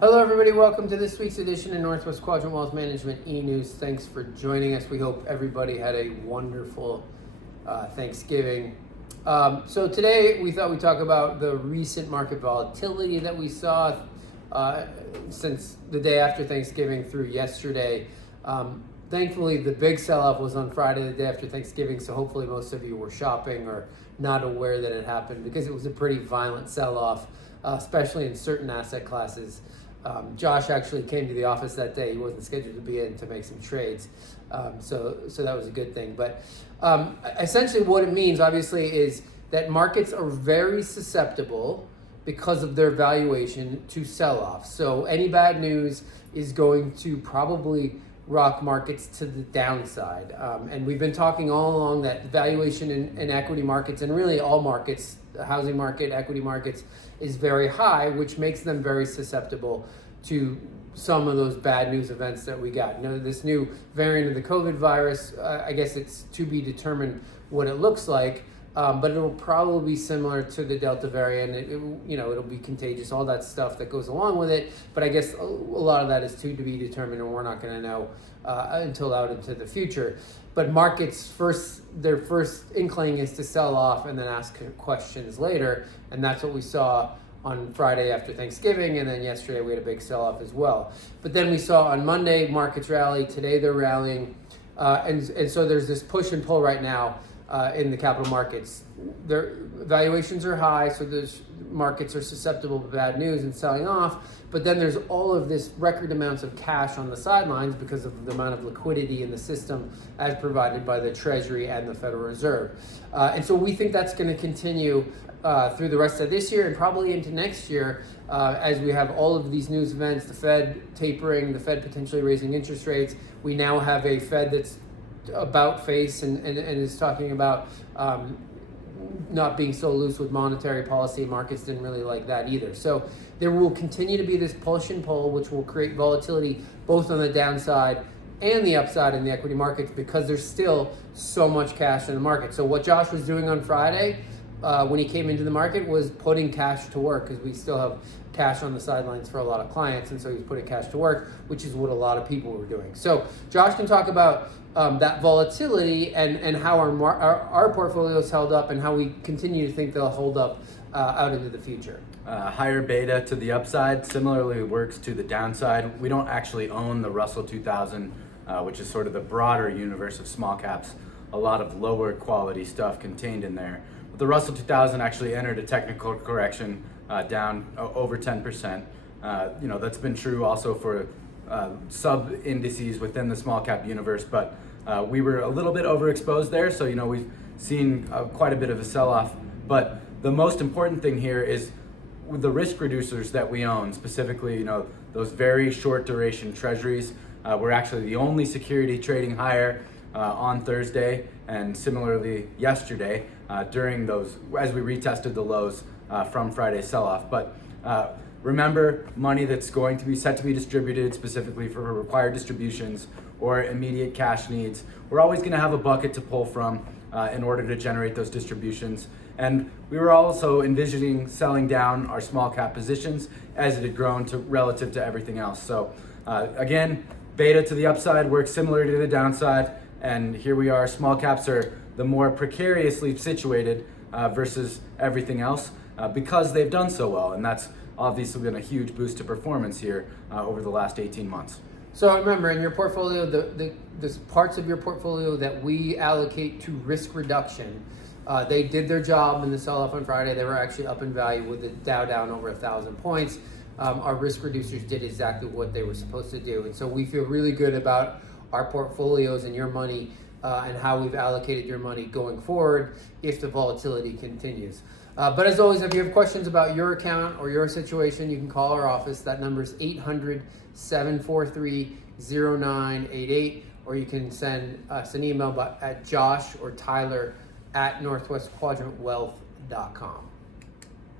Hello, everybody. Welcome to this week's edition of Northwest Quadrant Wealth Management e-News. Thanks for joining us. We hope everybody had a wonderful Thanksgiving. So today we thought we'd talk about the recent market volatility that we saw since the day after Thanksgiving through yesterday. Thankfully, the big sell-off was on Friday, the day after Thanksgiving, so hopefully most of you were shopping or not aware that it happened because it was a pretty violent sell-off, especially in certain asset classes. Josh actually came to the office that day. He wasn't scheduled to be in to make some trades, so that was a good thing. But essentially what it means, obviously, is that markets are very susceptible because of their valuation to sell-off. So any bad news is going to probably rock markets to the downside. And we've been talking all along that valuation in equity markets, and really all markets, the housing market, equity markets, is very high, which makes them very susceptible to some of those bad news events that we got. You know, this new variant of the COVID virus, I guess it's to be determined what it looks like, but it'll probably be similar to the Delta variant. It'll be contagious, all that stuff that goes along with it. But I guess a lot of that is to be determined, and we're not going to know until out into the future. But markets their first inkling is to sell off and then ask questions later, and that's what we saw on Friday after Thanksgiving, and then yesterday we had a big sell-off as well. But then we saw on Monday markets rally. Today they're rallying, and so there's this push and pull right now in the capital markets. Their valuations are high, so those markets are susceptible to bad news and selling off. But then there's all of this record amounts of cash on the sidelines because of the amount of liquidity in the system as provided by the Treasury and the Federal Reserve. And so we think that's going to continue through the rest of this year and probably into next year as we have all of these news events, the Fed tapering, the Fed potentially raising interest rates. We now have a Fed that's about face and is talking about not being so loose with monetary policy. Markets didn't really like that either. So there will continue to be this push and pull, which will create volatility both on the downside and the upside in the equity markets because there's still so much cash in the market. So what Josh was doing on Friday when he came into the market was putting cash to work, because we still have cash on the sidelines for a lot of clients, and so he's putting cash to work, which is what a lot of people were doing. So Josh can talk about that volatility and how our portfolios held up and how we continue to think they'll hold up out into the future. Higher beta to the upside similarly works to the downside. We don't actually own the Russell 2000, which is sort of the broader universe of small caps. A lot of lower quality stuff contained in there. But the Russell 2000 actually entered a technical correction down over 10%. That's been true also for sub indices within the small cap universe, but we were a little bit overexposed there. So, we've seen quite a bit of a sell-off. But the most important thing here is with the risk reducers that we own, specifically, those very short duration treasuries. We're actually the only security trading higher on Thursday, and similarly yesterday during those, as we retested the lows from Friday's sell-off. But remember, money that's going to be set to be distributed specifically for required distributions or immediate cash needs, we're always going to have a bucket to pull from in order to generate those distributions. And we were also envisioning selling down our small cap positions as it had grown relative to everything else. So again, beta to the upside works similar to the downside, and here we are. Small caps are the more precariously situated versus everything else because they've done so well, and that's obviously been a huge boost to performance here over the last 18 months. So remember, in your portfolio, the parts of your portfolio that we allocate to risk reduction, they did their job in the sell-off on Friday. They were actually up in value with the Dow down over 1,000 points. Our risk reducers did exactly what they were supposed to do. And so we feel really good about our portfolios and your money and how we've allocated your money going forward if the volatility continues. But as always, if you have questions about your account or your situation, you can call our office. That number is 800-743-0988, or you can send us an email at Josh or Tyler at northwestquadrantwealth.com.